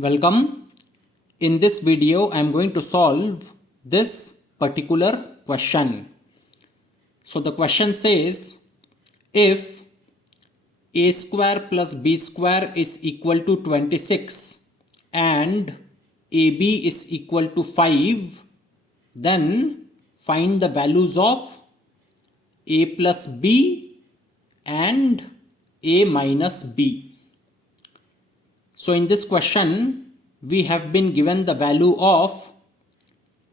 Welcome. In this video, I am going to solve this particular question. So the question says, if a square plus b square is equal to 26 and ab is equal to 5, then find the values of a plus b and a minus b. So in this question, we have been given the value of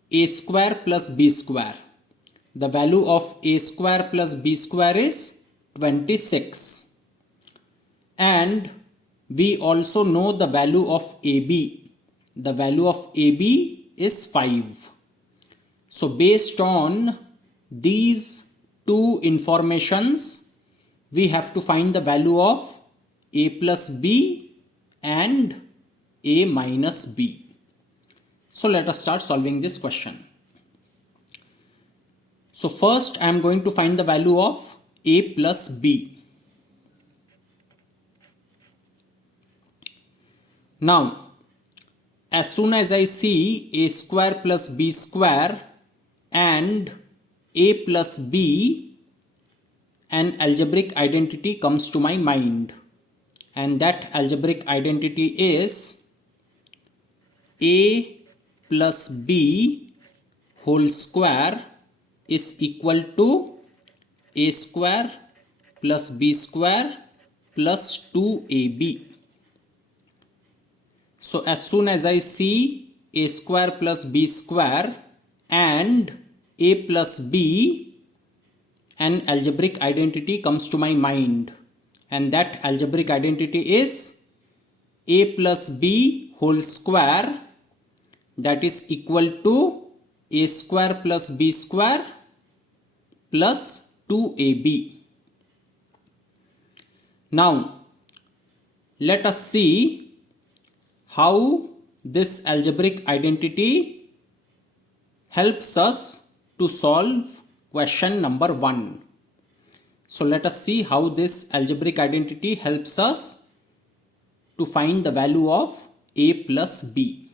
a square plus b square. The value of a square plus b square is 26. And we also know the value of ab. The value of ab is 5. So based on these two informations, we have to find the value of a plus b and a minus b. So let us start solving this question. So first I am going to find the value of a plus b. Now, as soon as I see a square plus b square and a plus b, an algebraic identity comes to my mind. And that algebraic identity is a plus b whole square is equal to a square plus b square plus 2ab. So as soon as I see a square plus b square and a plus b, an algebraic identity comes to my mind. And that algebraic identity is a plus b whole square, that is equal to a square plus b square plus 2ab. Now, let us see how this algebraic identity helps us to solve question number 1. So let us see how this algebraic identity helps us to find the value of a plus b.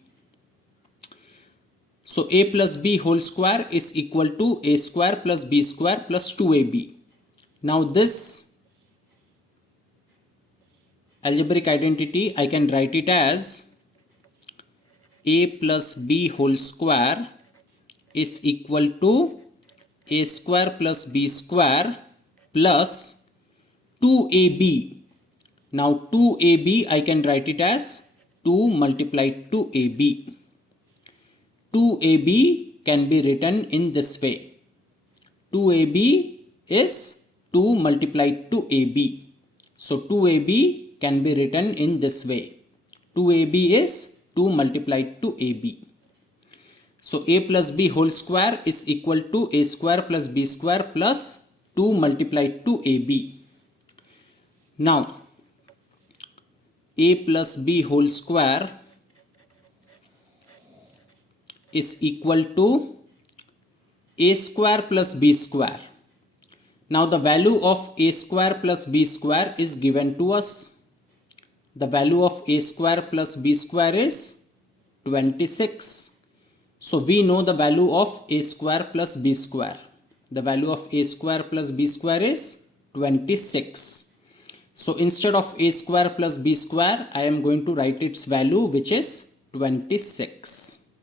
So a plus b whole square is equal to a square plus b square plus 2ab. Now this algebraic identity, I can write it as a plus b whole square is equal to a square plus b square plus 2ab. Now 2ab I can write it as 2 multiplied to ab. 2ab can be written in this way. 2ab is 2 multiplied to ab. So 2ab can be written in this way. 2ab is 2 multiplied to ab. So a plus b whole square is equal to a square plus b square plus 2 multiplied to ab. Now, a plus b whole square is equal to a square plus b square. Now, the value of a square plus b square is given to us. The value of a square plus b square is 26. So, we know the value of a square plus b square. The value of a square plus b square is 26. So instead of a square plus b square, I am going to write its value, which is 26.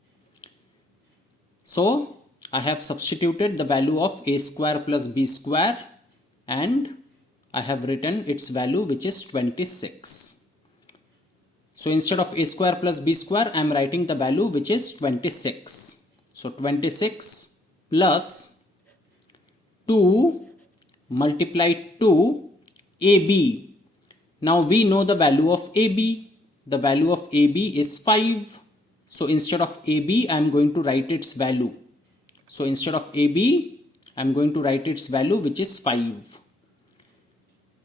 So I have substituted the value of a square plus b square and I have written its value, which is 26. So instead of a square plus b square, I am writing the value, which is 26. So 26 plus 2 multiplied to AB. Now we know the value of AB. The value of AB is 5. So instead of AB, I am going to write its value. So instead of AB, I am going to write its value, which is 5.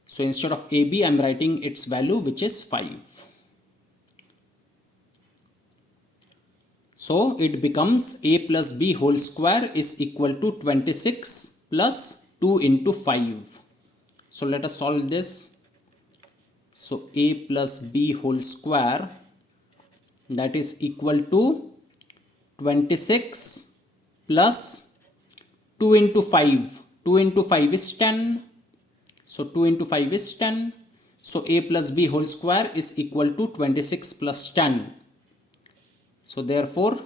So instead of AB, I am writing its value, which is 5. So it becomes a plus b whole square is equal to 26 plus 2 into 5. So let us solve this. So a plus b whole square that is equal to 26 plus 2 into 5. 2 into 5 is 10. So 2 into 5 is 10. So a plus b whole square is equal to 26 plus 10. So therefore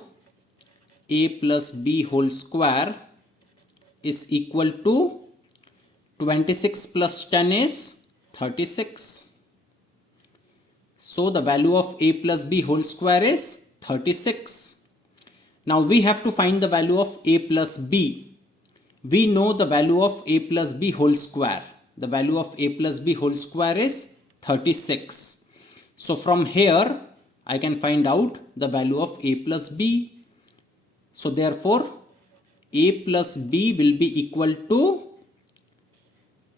a plus b whole square is equal to 26 plus 10 is 36. So the value of a plus b whole square is 36. Now we have to find the value of a plus b. We know the value of a plus b whole square. The value of a plus b whole square is 36. So from here I can find out the value of a plus b. So therefore a plus b will be equal to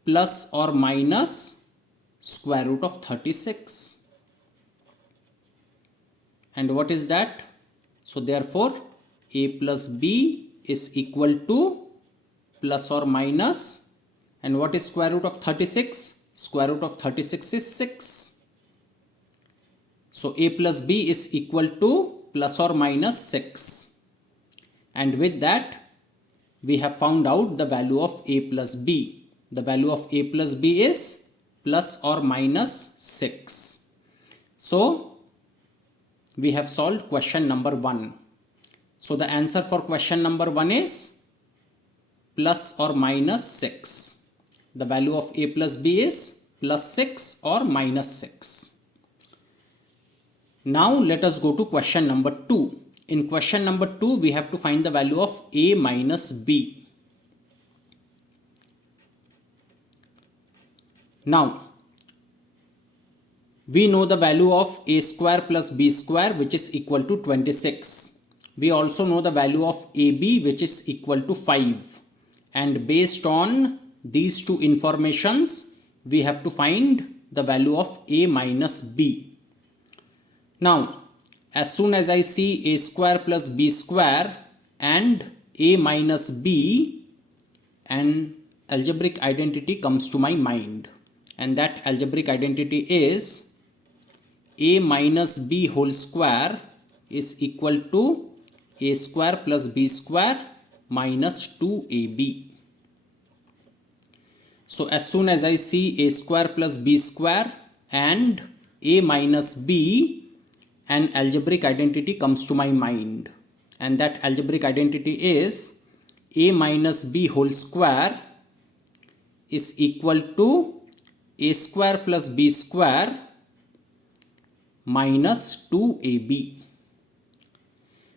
plus or minus square root of 36. And what is that? So therefore a plus b is equal to plus or minus, and what is square root of 36? Square root of 36 is 6. So a plus b is equal to plus or minus 6. And with that we have found out the value of a plus b. The value of a plus b is plus or minus 6. So we have solved question number 1. So the answer for question number 1 is plus or minus 6. The value of a plus b is plus 6 or minus 6. Now let us go to question number 2. In question number 2 we have to find the value of a minus b. Now we know the value of a square plus b square, which is equal to 26. We also know the value of ab, which is equal to 5. And based on these two informations, we have to find the value of a minus b. Now, as soon as I see a square plus b square and a minus b, an algebraic identity comes to my mind. And that algebraic identity is a minus b whole square is equal to a square plus b square minus 2ab. So as soon as I see a square plus b square and a minus b, an algebraic identity comes to my mind. And that algebraic identity is a minus b whole square is equal to a square plus b square minus 2ab.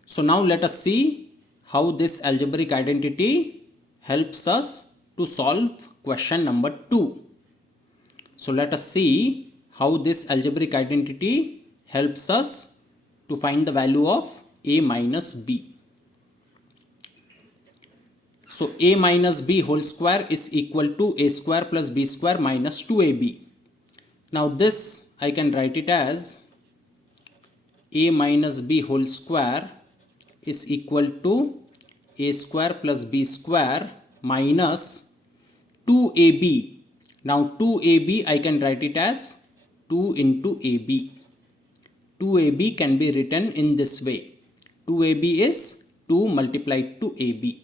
So now let us see how this algebraic identity helps us to solve question number 2. So let us see how this algebraic identity helps us to find the value of a minus b. So a minus b whole square is equal to a square plus b square minus 2ab. Now this I can write it as a minus b whole square is equal to a square plus b square minus 2ab. Now 2ab I can write it as 2 into ab. 2ab can be written in this way. 2ab is 2 multiplied to ab.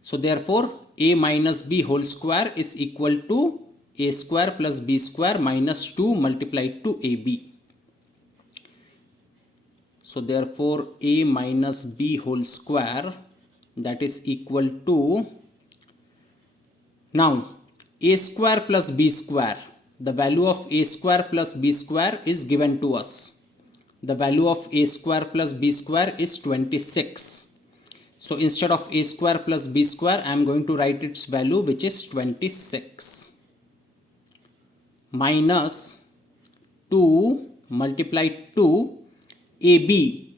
So therefore a minus b whole square is equal to a square plus b square minus 2 multiplied to ab. So therefore a minus b whole square, that is equal to, now a square plus b square, the value of a square plus b square is given to us. The value of a square plus b square is 26. So instead of a square plus b square I am going to write its value, which is 26, minus 2 multiplied to AB.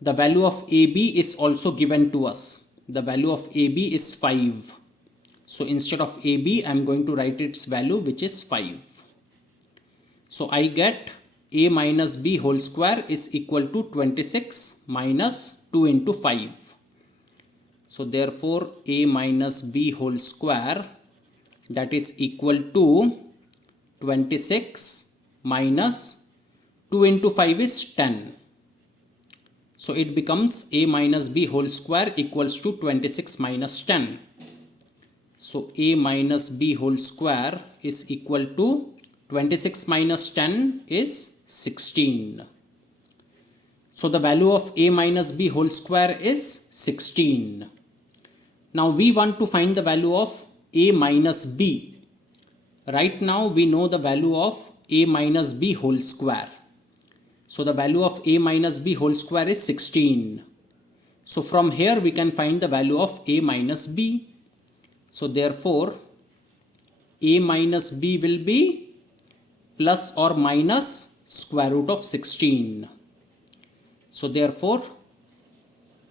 The value of AB is also given to us. The value of AB is 5. So instead of AB I am going to write its value, which is 5. So I get a minus b whole square is equal to 26 minus 2 into 5. So therefore a minus b whole square, that is equal to 26 minus 2 into 5 is 10. So it becomes a minus b whole square equals to 26 minus 10. So a minus b whole square is equal to 26 minus 10 is 16. So the value of a minus b whole square is 16. Now we want to find the value of a minus b. Right now we know the value of a minus b whole square. So the value of a minus b whole square is 16. So from here we can find the value of a minus b. So therefore a minus b will be plus or minus square root of 16. So therefore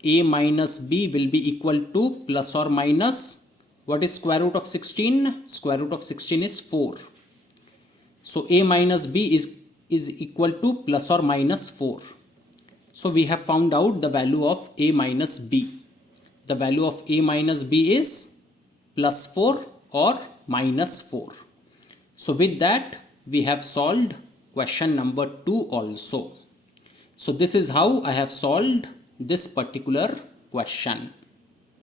a minus b will be equal to plus or minus, what is square root of 16? Square root of 16 is 4. So a minus b is equal to plus or minus 4. So we have found out the value of a minus b. The value of a minus b is plus 4 or minus 4. So with that we have solved question number 2 also. So this is how I have solved this particular question.